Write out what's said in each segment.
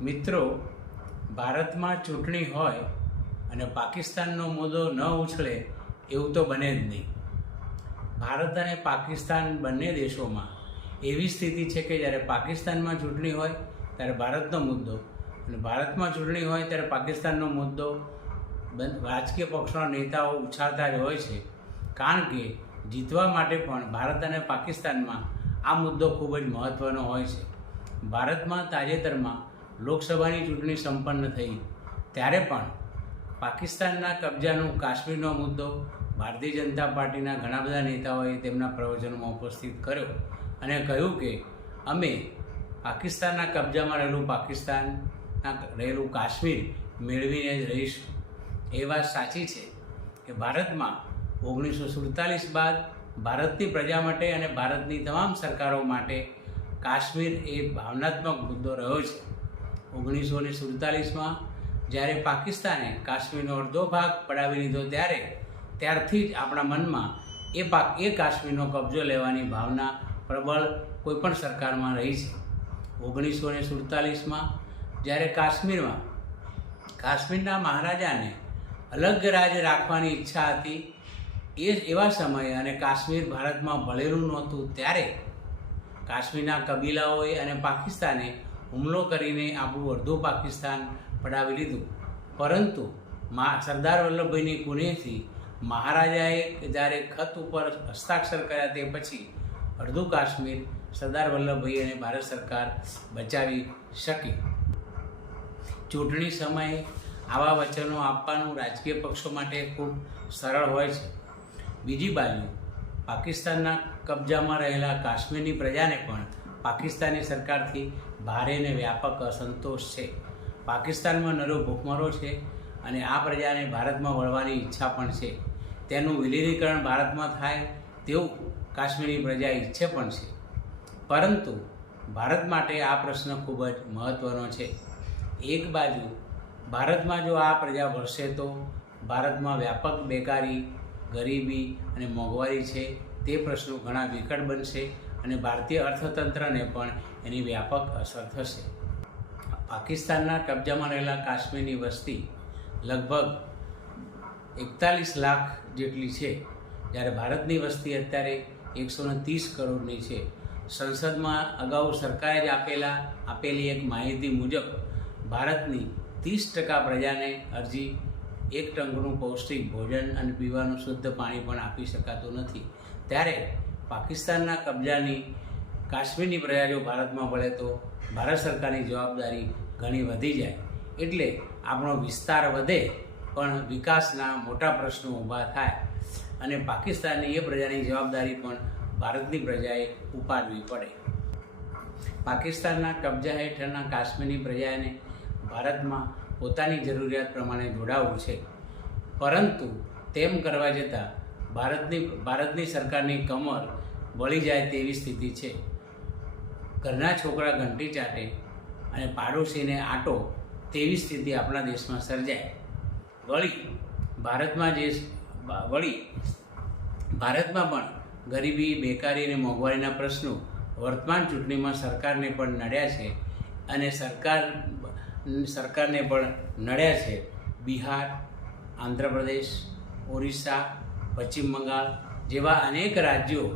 મિત્રો, ભારતમાં ચૂંટણી હોય અને પાકિસ્તાનનો મુદ્દો ન ઉછળે એવું તો બને જ નહીં. ભારત અને પાકિસ્તાન બંને દેશોમાં એવી સ્થિતિ છે કે જ્યારે પાકિસ્તાનમાં ચૂંટણી હોય ત્યારે ભારતનો મુદ્દો અને ભારતમાં ચૂંટણી હોય ત્યારે પાકિસ્તાનનો મુદ્દો રાજકીય પક્ષોના નેતાઓ ઉછાળતા જ હોય છે. કારણ કે જીતવા માટે પણ ભારત અને પાકિસ્તાનમાં આ મુદ્દો ખૂબ જ મહત્ત્વનો હોય છે. ભારતમાં તાજેતરમાં લોકસભાની ચૂંટણી સંપન્ન થઈ ત્યારે પણ પાકિસ્તાનના કબજાનો કાશ્મીરનો મુદ્દો ભારતીય જનતા પાર્ટીના ઘણા બધા નેતાઓએ તેમના પ્રવચનોમાં ઉપસ્થિત કર્યો અને કહ્યું કે અમે પાકિસ્તાનના કબજામાં રહેલું કાશ્મીર મેળવીને જ રહીશું. એ વાત સાચી છે કે ભારતમાં 1947 બાદ ભારતની પ્રજા માટે અને ભારતની તમામ સરકારો માટે કાશ્મીર એ ભાવનાત્મક મુદ્દો રહ્યો છે. 1947માં જ્યારે પાકિસ્તાને કાશ્મીરનો અડધો ભાગ પડાવી લીધો ત્યારથી જ આપણા મનમાં એ કાશ્મીરનો કબજો લેવાની ભાવના પ્રબળ કોઈપણ સરકારમાં રહી છે. 1947માં જ્યારે કાશ્મીરના મહારાજાને અલગ રાજ રાખવાની ઈચ્છા હતી, એવા સમયે અને કાશ્મીર ભારતમાં ભળેલું નહોતું ત્યારે કાશ્મીરના કબીલાઓએ અને પાકિસ્તાને હુમલો કરીને આપણું અડધું પાકિસ્તાન પડાવી લીધું. પરંતુ સરદાર વલ્લભભાઈની કુનેહથી મહારાજાએ જ્યારે ખત ઉપર હસ્તાક્ષર કર્યા તે પછી અડધું કાશ્મીર સરદાર વલ્લભભાઈ અને ભારત સરકાર બચાવી શકી. ચૂંટણી સમયે આવા વચનો આપવાનું રાજકીય પક્ષો માટે ખૂબ સરળ હોય છે. બીજી બાજુ પાકિસ્તાનના કબજામાં રહેલા કાશ્મીરની પ્રજાને પણ પાકિસ્તાની સરકારથી ભારે અને વ્યાપક અસંતોષ છે. પાકિસ્તાનમાં નરો ભૂખમરો છે અને આ પ્રજાને ભારતમાં વળવાની ઈચ્છા પણ છે. તેનું વિલીનીકરણ ભારતમાં થાય તેવું કાશ્મીરી પ્રજા ઈચ્છે પણ છે. પરંતુ ભારત માટે આ પ્રશ્ન ખૂબ જ મહત્ત્વનો છે. એક બાજુ ભારતમાં જો આ પ્રજા વળશે તો ભારતમાં વ્યાપક બેકારી, ગરીબી અને મોંઘવારી છે તે પ્રશ્નો ઘણા વિકટ બનશે અને ભારતીય અર્થતંત્રને પણ એની વ્યાપક અસર થશે. પાકિસ્તાનના કબજામાં રહેલા કાશ્મીરની વસ્તી લગભગ 41 લાખ જેટલી છે, જ્યારે ભારતની વસ્તી અત્યારે 130 કરોડની છે. સંસદમાં અગાઉ સરકારે જ આપેલી એક માહિતી મુજબ ભારતની 30% પ્રજાને અરજી 1 ટંકનું પૌષ્ટિક ભોજન અને પીવાનું શુદ્ધ પાણી પણ આપી શકાતું નથી. ત્યારે પાકિસ્તાનના કબજાની કાશ્મીરની પ્રજા જો ભારતમાં વળે તો ભારત સરકારની જવાબદારી ઘણી વધી જાય. એટલે આપણો વિસ્તાર વધે પણ વિકાસના મોટા પ્રશ્નો ઊભા થાય અને પાકિસ્તાનની એ પ્રજાની જવાબદારી પણ ભારતની પ્રજાએ ઉપાડવી પડે. પાકિસ્તાનના કબજા હેઠળના કાશ્મીરની પ્રજાને ભારતમાં પોતાની જરૂરિયાત પ્રમાણે જોડાવવું છે. પરંતુ તેમ કરવા જતાં ભારતની સરકારની કમર વળી જાય તેવી સ્થિતિ છે. ઘરના છોકરા ઘંટી ચાટે અને પાડોશીને આટો તેવી સ્થિતિ આપણા દેશમાં સર્જાય. વળી ભારતમાં પણ ગરીબી, બેકારી અને મોંઘવારીના પ્રશ્નો વર્તમાન ચૂંટણીમાં સરકારને પણ નડ્યા છે અને સરકારને પણ નડ્યા છે. બિહાર, આંધ્રપ્રદેશ, ઓરિસ્સા, પશ્ચિમ બંગાળ જેવા અનેક રાજ્યો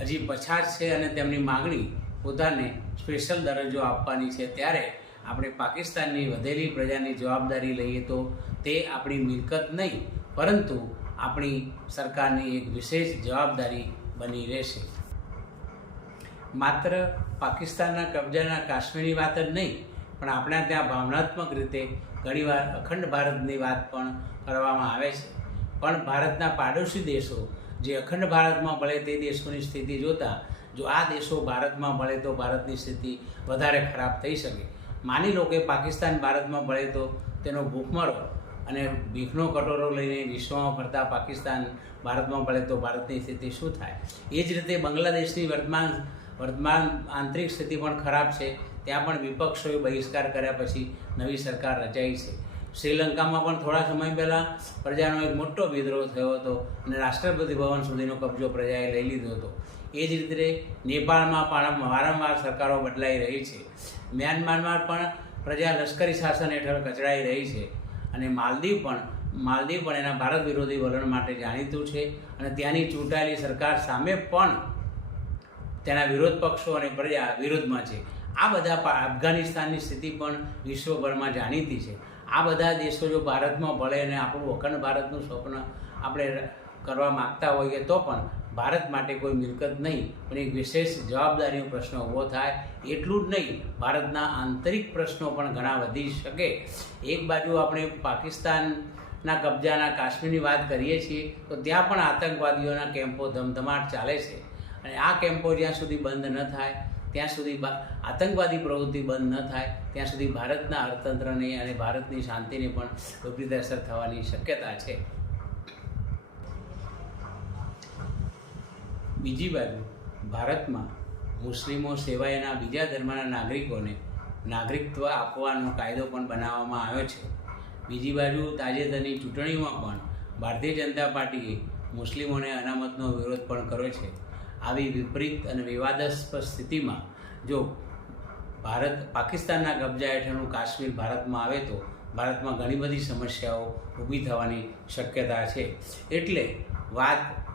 હજી પછાત છે અને તેમની માગણી પોતાને સ્પેશિયલ દરજ્જો આપવાની છે. ત્યારે આપણે પાકિસ્તાનની વધેલી પ્રજાની જવાબદારી લઈએ તો તે આપણી મિલકત નહીં, પરંતુ આપણી સરકારની એક વિશેષ જવાબદારી બની રહેશે. માત્ર પાકિસ્તાનના કબજાના કાશ્મીરની વાત જ નહીં, પણ આપણા ત્યાં ભાવનાત્મક રીતે ઘણીવાર અખંડ ભારતની વાત પણ કરવામાં આવે છે. પણ ભારતના પાડોશી દેશો જે અખંડ ભારતમાં ભળે તે દેશોની સ્થિતિ જોતાં જો આ દેશો ભારતમાં ભળે તો ભારતની સ્થિતિ વધારે ખરાબ થઈ શકે. માની લો કે પાકિસ્તાન ભારતમાં ભળે તો તેનો ભૂખમરો અને ભીખનો કટોરો લઈને વિશ્વમાં ફરતા પાકિસ્તાન ભારતમાં ભળે તો ભારતની સ્થિતિ શું થાય? એ જ રીતે બાંગ્લાદેશની વર્તમાન આંતરિક સ્થિતિ પણ ખરાબ છે. ત્યાં પણ વિપક્ષોએ બહિષ્કાર કર્યા પછી નવી સરકાર રચાઈ છે. શ્રીલંકામાં પણ થોડા સમય પહેલાં પ્રજાનો એક મોટો વિદ્રોહ થયો હતો અને રાષ્ટ્રપતિ ભવન સુધીનો કબજો પ્રજાએ લઈ લીધો હતો. એ જ રીતે નેપાળમાં પણ વારંવાર સરકારો બદલાઈ રહી છે. મ્યાનમારમાં પણ પ્રજા લશ્કરી શાસન હેઠળ કચડાઈ રહી છે. અને માલદીવ પણ એના ભારત વિરોધી વલણ માટે જાણીતું છે અને ત્યાંની ચૂંટાયેલી સરકાર સામે પણ તેના વિરોધ પક્ષો અને પ્રજા વિરોધમાં છે. આ બધા અફઘાનિસ્તાનની સ્થિતિ પણ વિશ્વભરમાં જાણીતી છે. આ બધા દેશો જો ભારતમાં ભળે અને આપણું અખંડ ભારતનું સ્વપ્ન આપણે કરવા માગતા હોઈએ તો પણ ભારત માટે કોઈ મિલકત નહીં, પણ એક વિશેષ જવાબદારીનો પ્રશ્ન ઊભો થાય. એટલું જ નહીં, ભારતના આંતરિક પ્રશ્નો પણ ઘણા વધી શકે. એક બાજુ આપણે પાકિસ્તાનના કબજાના કાશ્મીરની વાત કરીએ છીએ તો ત્યાં પણ આતંકવાદીઓના કેમ્પો ધમધમાટ ચાલે છે. અને આ કેમ્પો જ્યાં સુધી બંધ ન થાય, ત્યાં સુધી આતંકવાદી પ્રવૃત્તિ બંધ ન થાય, ત્યાં સુધી ભારતના અર્થતંત્રને અને ભારતની શાંતિને પણ વિપરીત અસર થવાની શક્યતા છે. બીજી બાજુ ભારતમાં મુસ્લિમો સિવાયના બીજા ધર્મના નાગરિકોને નાગરિકત્વ આપવાનો કાયદો પણ બનાવવામાં આવ્યો છે. બીજી બાજુ તાજેતરની ચૂંટણીમાં પણ ભારતીય જનતા પાર્ટીએ મુસ્લિમોને અનામતનો વિરોધ પણ કર્યો છે. આવી વિપરીત અને વિવાદાસ્પદ સ્થિતિમાં જો પાકિસ્તાનના કબજા હેઠળનું કાશ્મીર ભારતમાં આવે તો ભારતમાં ઘણી બધી સમસ્યાઓ ઊભી થવાની શક્યતા છે. એટલે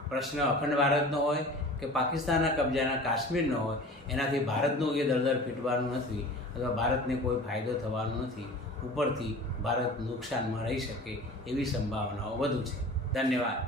પ્રશ્ન અખંડ ભારતનો હોય કે પાકિસ્તાનના કબજાના કાશ્મીરનો હોય, એનાથી ભારતનું એ દળદર પીટવાનું નથી અથવા ભારતને કોઈ ફાયદો થવાનો નથી. ઉપરથી ભારત નુકસાનમાં રહી શકે એવી સંભાવનાઓ વધુ છે. ધન્યવાદ.